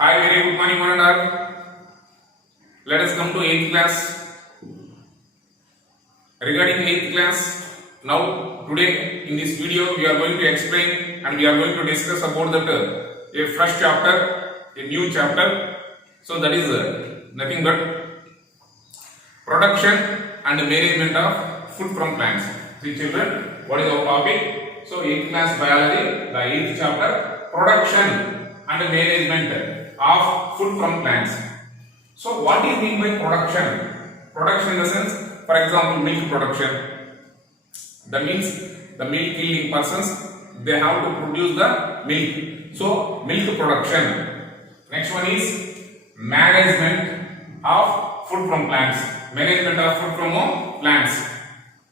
Hi, very good morning, one and all. Let us come to 8th class. Regarding 8th class, now today in this video we are going to explain and we are going to discuss about that a fresh chapter, a new chapter. So that is nothing but production and management of food from plants. See children, what is our topic? So 8th class biology, the 8th chapter, production and management of food from plants. So what is mean by production? Production in the sense, for example, milk production. That means the milk yielding persons, they have to produce the milk. So milk production. Next one is management of food from plants. Management of food from plants.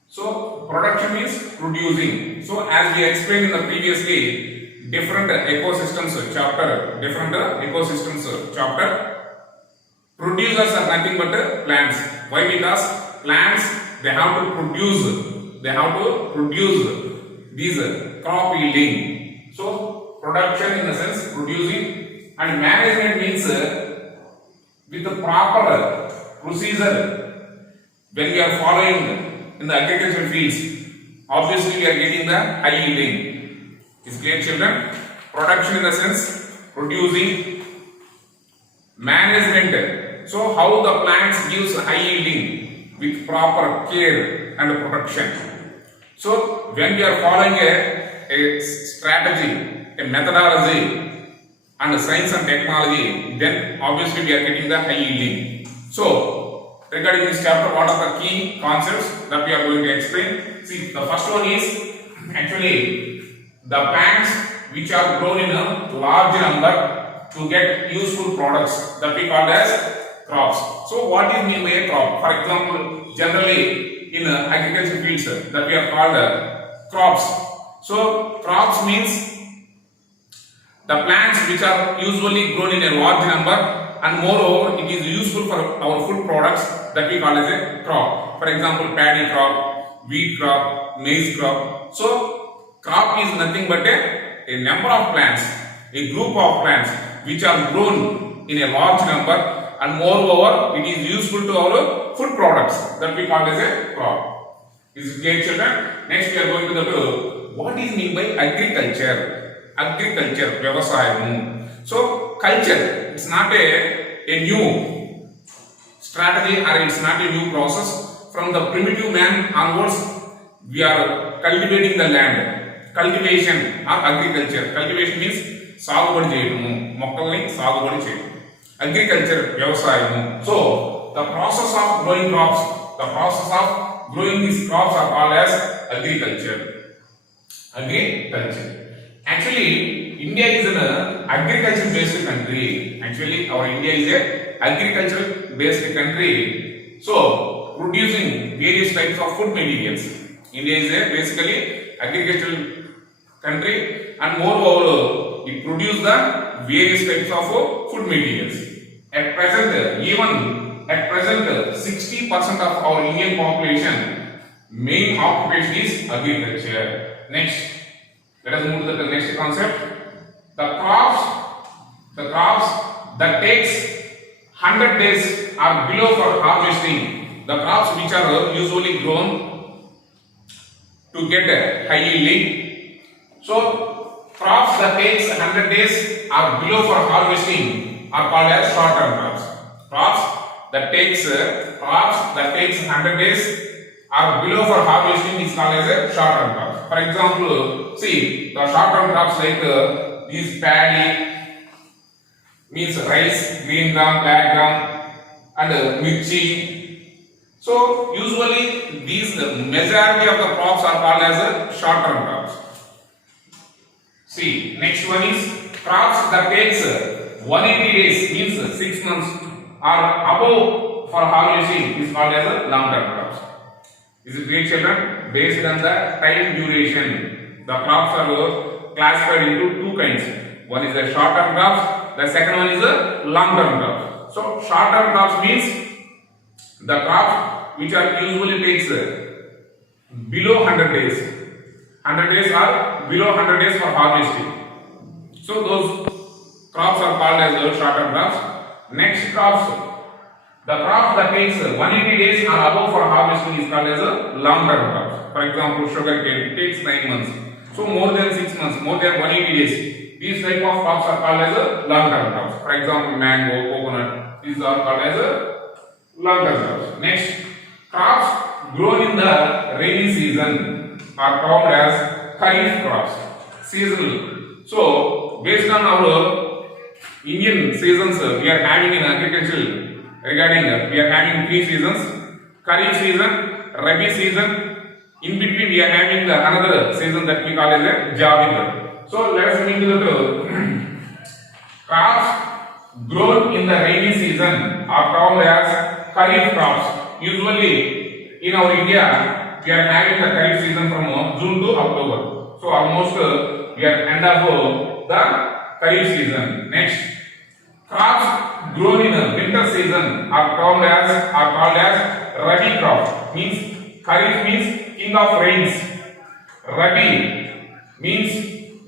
So production means producing. So as we explained in the previously, different ecosystems chapter, producers are nothing but plants. Why? Because plants they have to produce these crop yielding. So production in the sense producing, and management means with the proper procedure when we are following in the agricultural fields, obviously we are getting the high yielding. Is clear children? Production in the sense producing, management. So how the plants gives high yielding with proper care and protection. So when we are following a strategy, a methodology and science and technology, then obviously we are getting the high yielding. So regarding this chapter, what are the key concepts that we are going to explain? See, the first one is actually the plants which are grown in a large number to get useful products that we call as crops. So what is mean by a crop? For example, generally in agriculture fields that we are called crops. So crops means the plants which are usually grown in a large number, and moreover it is useful for our food products that we call as a crop. For example, paddy crop, wheat crop, maize crop. So crop is nothing but a number of plants, a group of plants which are grown in a large number, and moreover it is useful to our food products that we call as a crop. Is it clear children? Next we are going to the what is mean by agriculture. Agriculture, vyavasayam. So culture, it's not a new strategy or it's not a new process. From the primitive man onwards, we are cultivating the land. Cultivation or agriculture. Cultivation means సాగుబడి చేయడము, మొక్కల్ని సాగుబడి చేయడం. Agriculture, వ్యవసాయము. So the process of growing crops, these crops are called as agriculture. Agriculture. Actually, India is an agriculture based country. Actually, our India is a agriculture based country. So producing various types of food materials. India is a basically agricultural country, and moreover it produces the various types of food materials. At present 60% of our Indian population main occupation is agriculture. Next, let us move to the next concept. The crops that takes 100 days or below for harvesting. The crops which are usually grown to get high yielding. So crops that takes 100 days or below for harvesting are called as short-term crops. Crops that takes 100 days or below for harvesting is called as a short-term crops. For example, see the short-term crops like these paddy means rice, green gram, black gram, and mirchi. So usually these majority of the crops are called as short-term crops. See, next one is crops that takes 180 days means 6 months or above for harvesting is called as long-term crops. Is it clear children? Based on the time duration, the crops are classified into two kinds. One is the short-term crops, the second one is the long-term crops. So short-term crops means the crops which are usually takes below 100 days. 100 days or below 100 days for harvesting. So those crops are called as short-term crops. Next crops, the crop that takes 180 days or above for harvesting is called as a long-term crops. For example, sugar cane, it takes 9 months. So more than 6 months, more than 180 days. These type of crops are called as a long-term crops. For example, mango, coconut, these are called as a long-term crops. Next, crops grown in the rainy season are called as kharif crops, seasonal. So, based on our Indian seasons, we are having in agriculture regarding we are having 3 seasons: kharif season, rabi season. In between, we are having another season that we call as a javid. So, let us move to the crops grown in the rainy season are called as kharif crops. Usually, in our India, we are having the kharif season from June to October. So, almost we are end of the kharif season. Next, crops grown in the winter season are called as rabi crop. Means kharif means king of rains. Rabi means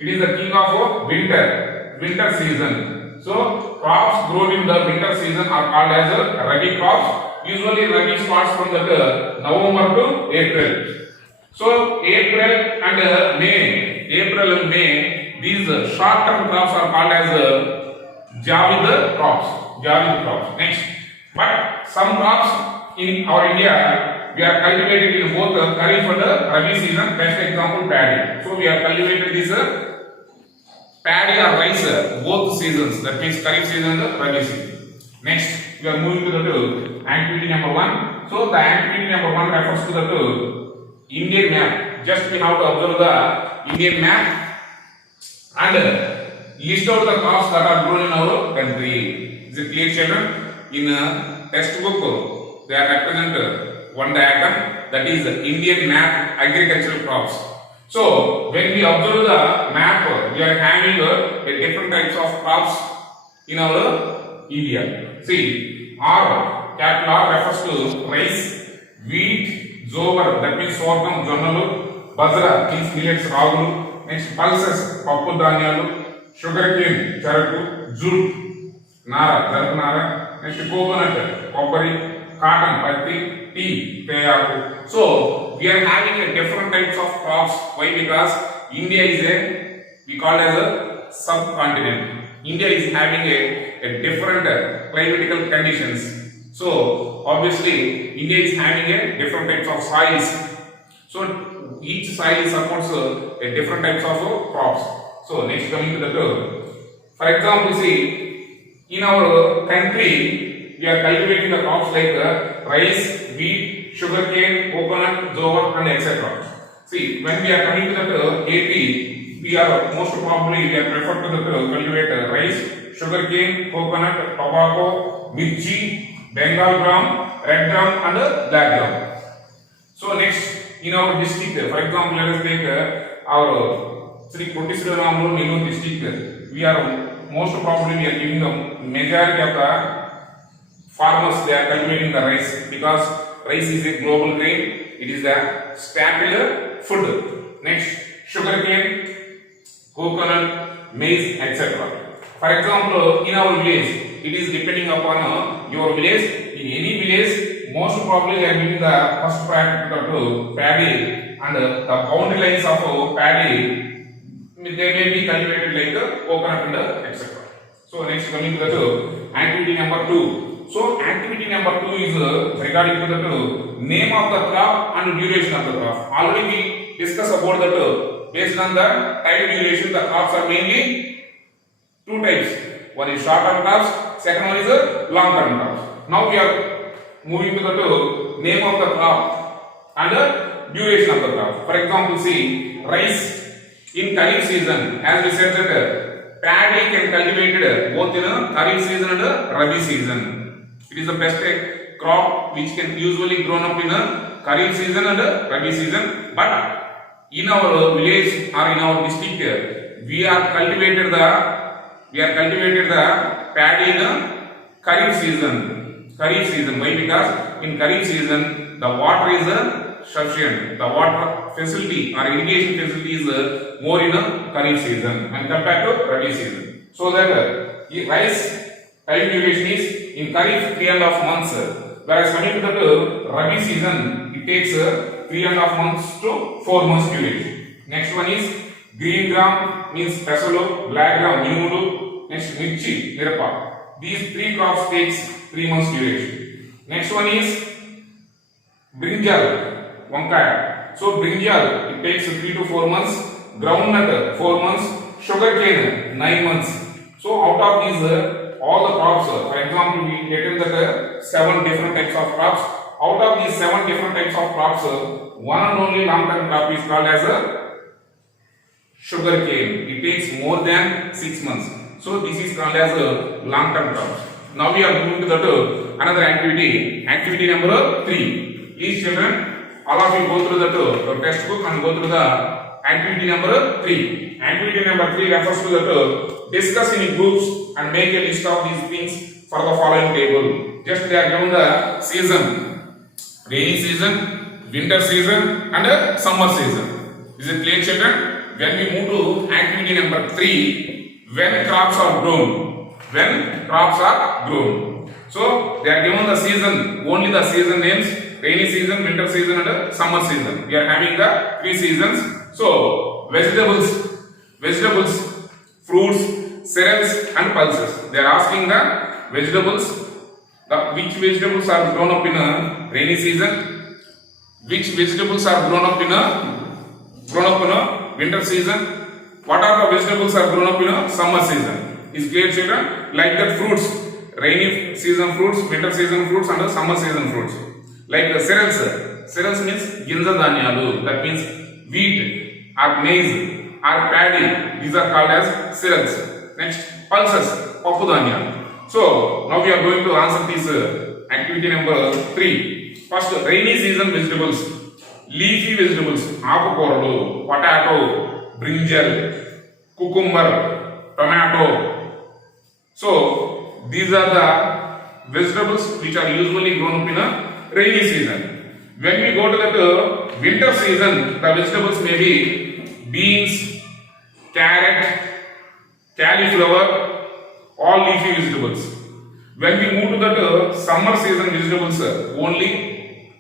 it is the king of winter season. So crops grown in the winter season are called as rabi crops. Usually rabi starts from the November to April. So April and May, these short-term crops are called as javid crops. Next, but some crops in our India we are cultivated in both kharif and rabi season. Best example, paddy. So we are cultivated this paddy or rice both seasons. That means kharif season and rabi season. Next, we are moving to the activity number 1. So the activity number 1 refers to the Indian map. Just we have to observe the Indian map and list out the crops that are grown in our country. Is it clear, children? In a textbook, they are represented one diagram, that is Indian map agricultural crops. So when we observe the map, we are having different types of crops in our India. See, capital R refers to rice, wheat, zobar, that means sorghum, jonnalu, bajra means millets, ragulu. Next, pulses, pappu dhanyalu, sugarcane, charaku, jute, nara, charaku nara. Next, coconut, kobbari, cotton, patti, tea, teyaku. So we are having a different types of crops. Why? Because India is we call as a subcontinent. India is having a different climatical conditions. So obviously India is having a different types of soils. So each soil supports a different types of crops. So next, coming to the for example, see, in our country we are cultivating the crops like rice, wheat, sugarcane, coconut, zobar, and etc. See, when we are coming to the AP, we are most probably we are preferred to the cultivate rice, sugarcane, coconut, tobacco, mirchi, Bengal gram, red gram, and black gram. So next, in our district, for example, let us take our Sri Potti Sriramulu Nellore district. We are most probably we are giving the majority of the farmers, they are cultivating the rice because rice is a global grain. It is the staple food. Next, sugarcane, coconut, maize, etc. For example, in our village, it is depending upon your village. In any village, most probably they are giving the first priority to paddy, and the boundary lines of paddy they may be cultivated like coconut and etc. So next, coming to the activity number 2. So activity number 2 is regarding to the name of the crop and duration of the crop. Already we discussed about that. Based on the time duration, the crops are mainly 2 types. One is short-term crops, second one is long-term crops. Now we are moving to the name of the crop and the duration of the crop. For example, see, rice in kharif season, as we said that paddy can cultivated both in kharif season and rabi season. It is the best crop which can usually grown up in a kharif season and rabi season. But in our village or in our district, we are cultivated the paddy in kharif season. Why? Because in kharif season the water is sufficient. The water facility or irrigation facility is more in a kharif season and compared to rabi season. So that rice time duration is in Kharif 3.5 months, whereas coming to the Rabi season, it takes 3.5 months to 4 months duration. Next one is green gram means pesalo, black gram niyulu, next mirchi, mirapa. These three crops takes 3 months duration. Next one is brinjal, wankaya. So brinjal it takes 3 to 4 months, groundnut 4 months, sugarcane 9 months. So out of these all the crops, for example, we get that 7 different types of crops. Out of these 7 different types of crops, one and only long-term crop is called as a sugarcane. It takes more than 6 months. So this is called as a long-term crops. Now we are moving to the another activity. Activity number 3. Please children, all of you go through the textbook and go through the activity number 3. Activity number 3 refers to the discuss in groups and make a list of these things for the following table. Just they are given the season, rainy season, winter season and summer season. Is it clear children? When we move to activity number 3, when crops are grown. When crops are grown. So they are given the season, only the season names, rainy season, winter season and summer season. We are having the 3 seasons. So vegetables, fruits, cereals and pulses. They are asking the vegetables, which vegetables are grown up in a rainy season, which vegetables are grown up in a winter season, what are the vegetables are grown up in a summer season. Is clear children? Like that fruits, rainy season fruits, winter season fruits and summer season fruits. Like the cereals means ginja dhanyalu, that means wheat or maize or paddy, these are called as cereals. Next, pulses, pappu dhanya. So now we are going to answer this activity number 3. First, rainy season vegetables, leafy vegetables, aakukoralu, potato, brinjal, cucumber, tomato. So these are the vegetables which are usually grown up in a rainy season. When we go to the winter season, the vegetables may be beans, carrot, cauliflower, all leafy vegetables. When we move to the summer season vegetables, only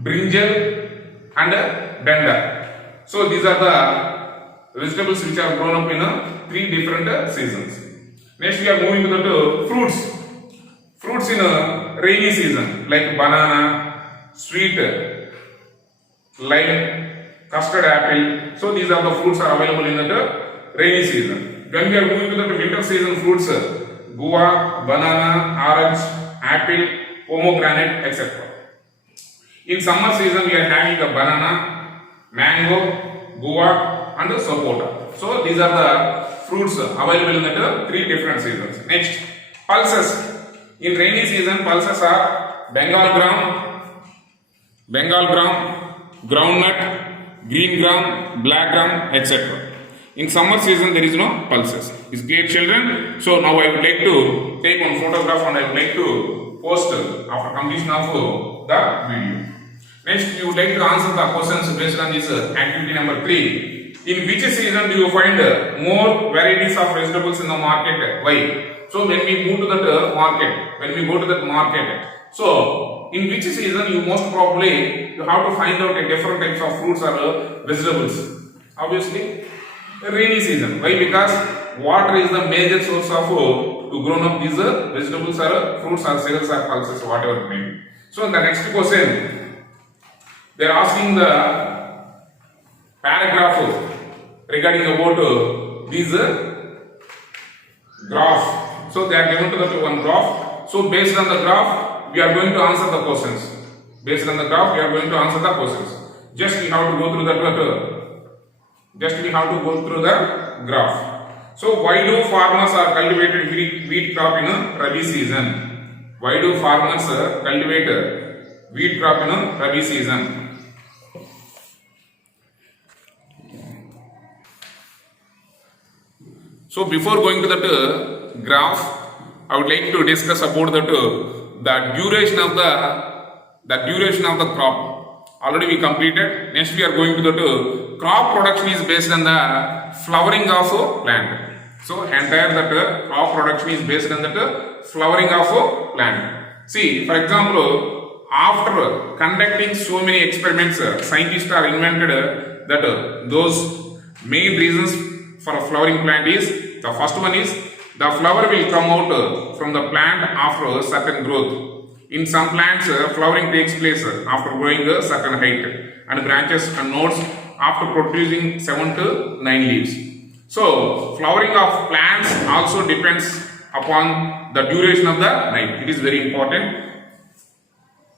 brinjal and benda. So these are the vegetables which are grown up in 3 different seasons. Next we are moving to the fruits. Fruits in a rainy season like banana, sweet, lime, custard apple. So these are the fruits are available in the rainy season. When we are moving to the winter season fruits, guava, banana, orange, apple, pomegranate, etc. In summer season we are having the banana, mango, guava and sapota. So these are the fruits available in the 3 different seasons. Next, pulses. In rainy season, pulses are Bengal gram, groundnut, green gram, black gram, etc. In summer season, there is no pulses. Is clear, children? So now I would like to take one photograph and I would like to post after completion of the video. Next, we would like to answer the questions based on this activity number 3. In which season do you find more varieties of vegetables in the market? Why? So when we move to that market, so in which season you most probably you have to find out different types of fruits or vegetables. Obviously, rainy season. Why? Because water is the major source of to grow up these vegetables or fruits or cereals or pulses, whatever it may be. So in the next question, they are asking the paragraph regarding about these graph. So they are given to the one graph. So based on the graph, we are going to answer the questions. Just we have to go through the graph. So why do farmers are cultivated wheat crop in a Rabi season? Why do farmers cultivate wheat crop in a Rabi season? So before going to that graph, I would like to discuss about that the duration of the crop. Already we completed. Next we are going to that crop production is based on the flowering of plant. So entire that crop production is based on that flowering of plant. See, for example, after conducting so many experiments, scientists are invented that those main reasons for a flowering plant is, the first one is the flower will come out from the plant after certain growth. In some plants, flowering takes place after growing a certain height, and branches and nodes after producing 7 to 9 leaves. So, flowering of plants also depends upon the duration of the night. It is very important.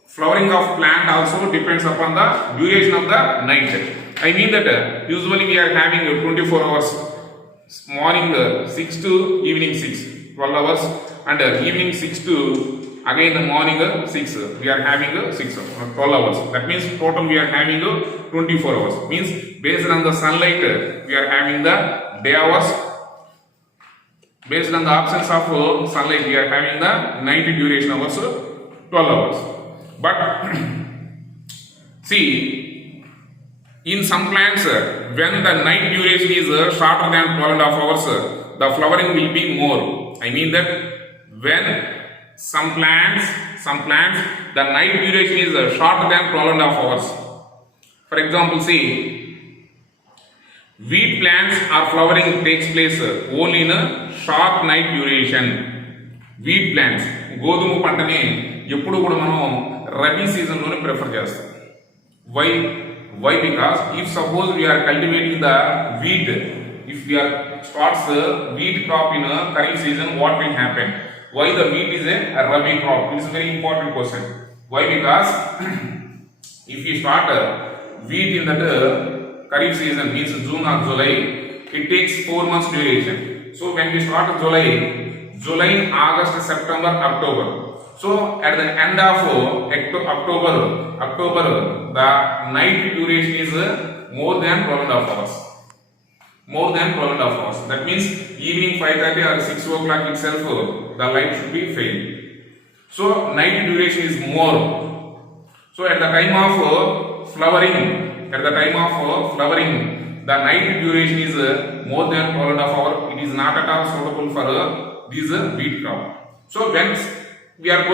Flowering of plant also depends upon the duration of the night. I mean that usually we are having 24 hours, morning 6 to evening 6, 12 hours, and evening 6 to again the morning 6. We are having 12 hours. That means total we are having 24 hours. Means based on the sunlight we are having the day hours. Based on the absence of sunlight we are having the night duration hours, 12 hours. But see, in some plants, when the night duration is shorter than 12.5 hours, the flowering will be more. I mean that when some plants, the night duration is shorter than 12.5 hours. For example, see, wheat plants are flowering takes place only in a short night duration. Wheat plants, గోధుమ పంటని ఎప్పుడు కూడా మనం rabi సీజన్లోనే prefer చేస్తాం. Why? Because if suppose we are cultivating the wheat, if we are starts wheat crop in a kharif season, what will happen? Why the wheat is a rabi crop? It is a very important question. Why? Because if we start wheat in that kharif season, means June or July, it takes 4 months duration. So when we start July, August, September, October. So at the end of October, the night duration is more than 12.5 hours. More than 12.5 hours. That means evening 5:30 or 6 o'clock itself, the light should be failed. So night duration is more. So at the time of flowering, the night duration is more than 12.5 hours. It is not at all suitable for this wheat crop. So when we are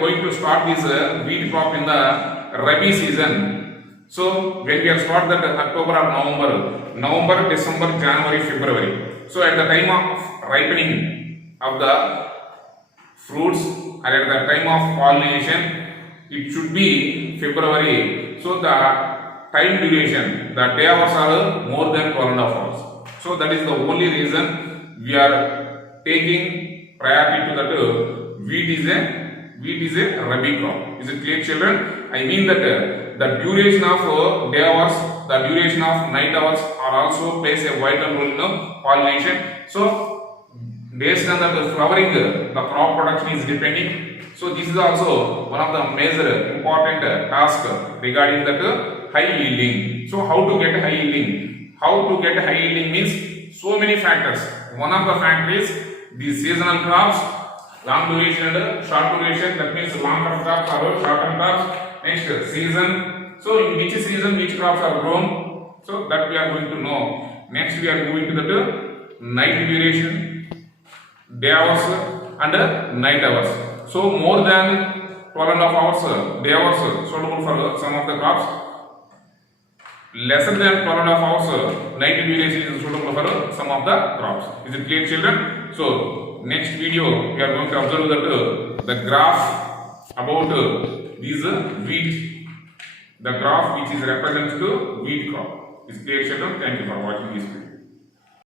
going to start this wheat crop in the rabi season, so when we are start that October or November, December, January, February. So at the time of ripening of the fruits or at the time of pollination, it should be February. So the time duration, the day hours are more than 12.5 hours. So that is the only reason we are taking priority to that wheat is a rabi crop. Is it clear, children? I mean that the duration of day hours, the duration of night hours are also plays a vital role in pollination. So based on the flowering, the crop production is depending. So this is also one of the major important task regarding that high yielding. So how to get high yielding? How to get high yielding means so many factors. One of the factors is the seasonal crops, long duration and short duration. That means longer crops or shorter crops. Next season. So in which season which crops are grown? So that we are going to know. Next we are moving to the night duration, day hours and night hours. So more than 12.5 hours day hours suitable for some of the crops. Lesser than 12.5 hours night duration is suitable for some of the crops. Is it clear, children? So next video we are going to observe that the graph about these wheat, the graph which is represented to wheat crop. Is clear, children? Thank you for watching this video.